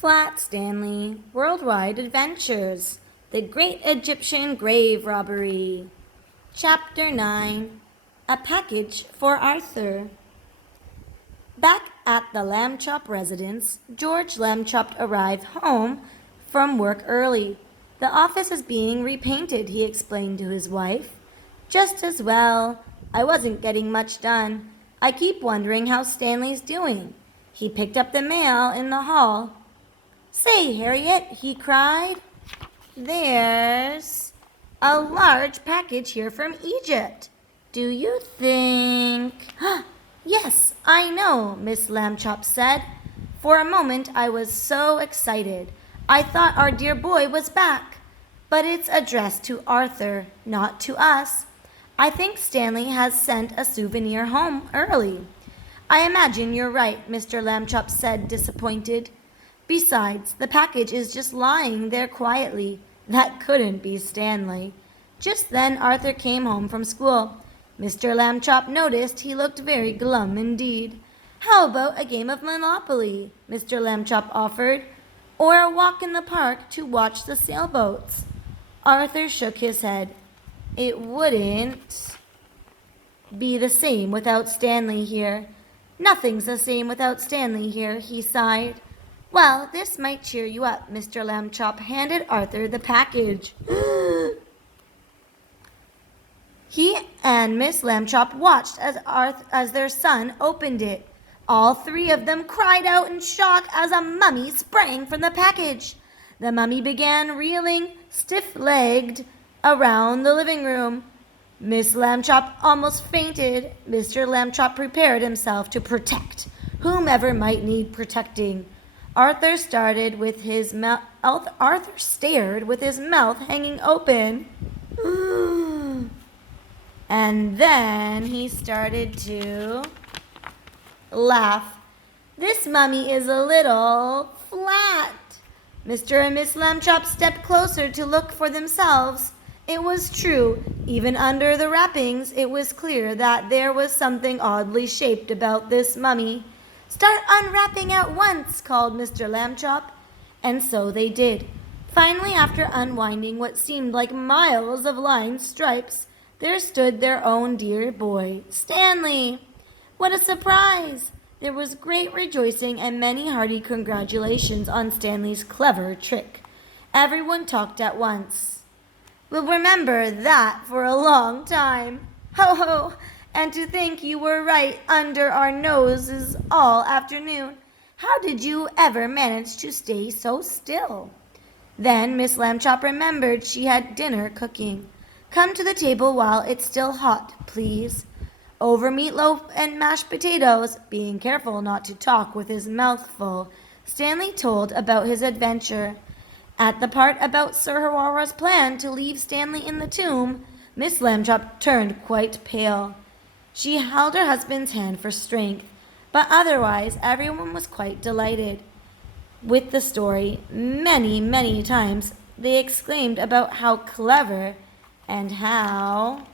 Flat Stanley, Worldwide Adventures, The Great Egyptian Grave Robbery. Chapter 9, A Package for Arthur. Back at the Lamb Chop residence, George Lamb Chop arrived home from work early. The office is being repainted, he explained to his wife. Just as well. I wasn't getting much done. I keep wondering how Stanley's doing. He picked up the mail in the hall. Say, Harriet, he cried, there's a large package here from Egypt. Do you think... Yes, I know, Miss Lamb Chop said. For a moment I was so excited. I thought our dear boy was back. But it's addressed to Arthur, not to us. I think Stanley has sent a souvenir home early. I imagine you're right, Mr. Lamb Chop said, disappointed. Besides, the package is just lying there quietly. That couldn't be Stanley. Just then Arthur came home from school. Mr. Lamb Chop noticed he looked very glum indeed. How about a game of Monopoly? Mr. Lamb Chop offered. Or a walk in the park to watch the sailboats? Arthur shook his head. It wouldn't be the same without Stanley here. Nothing's the same without Stanley here, he sighed. Well, this might cheer you up, Mr. Lamb Chop handed Arthur the package. He and Miss Lamb Chop watched as their son opened it. All three of them cried out in shock as a mummy sprang from the package. The mummy began reeling, stiff-legged, around the living room. Miss Lamb Chop almost fainted. Mr. Lamb Chop prepared himself to protect whomever might need protecting. Arthur stared with his mouth hanging open. And then he started to laugh. This mummy is a little flat. Mr. and Miss Lamb Chop stepped closer to look for themselves. It was true. Even under the wrappings, it was clear that there was something oddly shaped about this mummy. Start unwrapping at once, called Mr. Lamb Chop. And so they did. Finally, after unwinding what seemed like miles of lined stripes, there stood their own dear boy, Stanley. What a surprise! There was great rejoicing and many hearty congratulations on Stanley's clever trick. Everyone talked at once. We'll remember that for a long time. Ho ho! And to think you were right under our noses all afternoon. How did you ever manage to stay so still? Then Miss Lamb Chop remembered she had dinner cooking. Come to the table while it's still hot, please. Over meatloaf and mashed potatoes, being careful not to talk with his mouth full, Stanley told about his adventure. At the part about Sir Hawara's plan to leave Stanley in the tomb, Miss Lamb Chop turned quite pale. She held her husband's hand for strength, but otherwise everyone was quite delighted with the story. Many, many times they exclaimed about how clever and how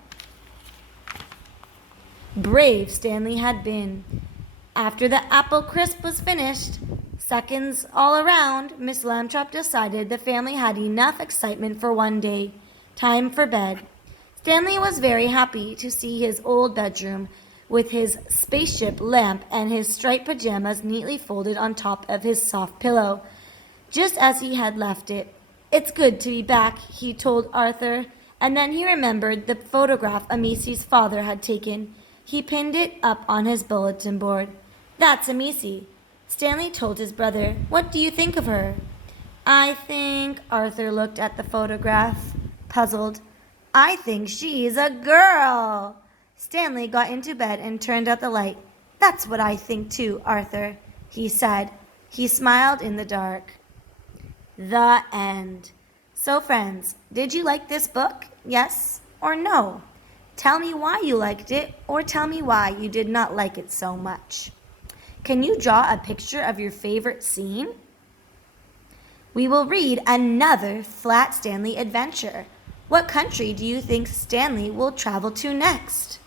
brave Stanley had been. After the apple crisp was finished, seconds all around, Miss Lamb Chop decided the family had enough excitement for one day. Time for bed. Stanley was very happy to see his old bedroom with his spaceship lamp and his striped pajamas neatly folded on top of his soft pillow, just as he had left it. It's good to be back, he told Arthur, and then he remembered the photograph Amisi's father had taken. He pinned it up on his bulletin board. That's Amisi, Stanley told his brother. What do you think of her? I think, Arthur looked at the photograph, puzzled. I think she's a girl. Stanley got into bed and turned out the light. That's what I think too, Arthur, he said. He smiled in the dark. The end. So friends, did you like this book? Yes or no? Tell me why you liked it, or tell me why you did not like it so much. Can you draw a picture of your favorite scene? We will read another Flat Stanley adventure. What country do you think Stanley will travel to next?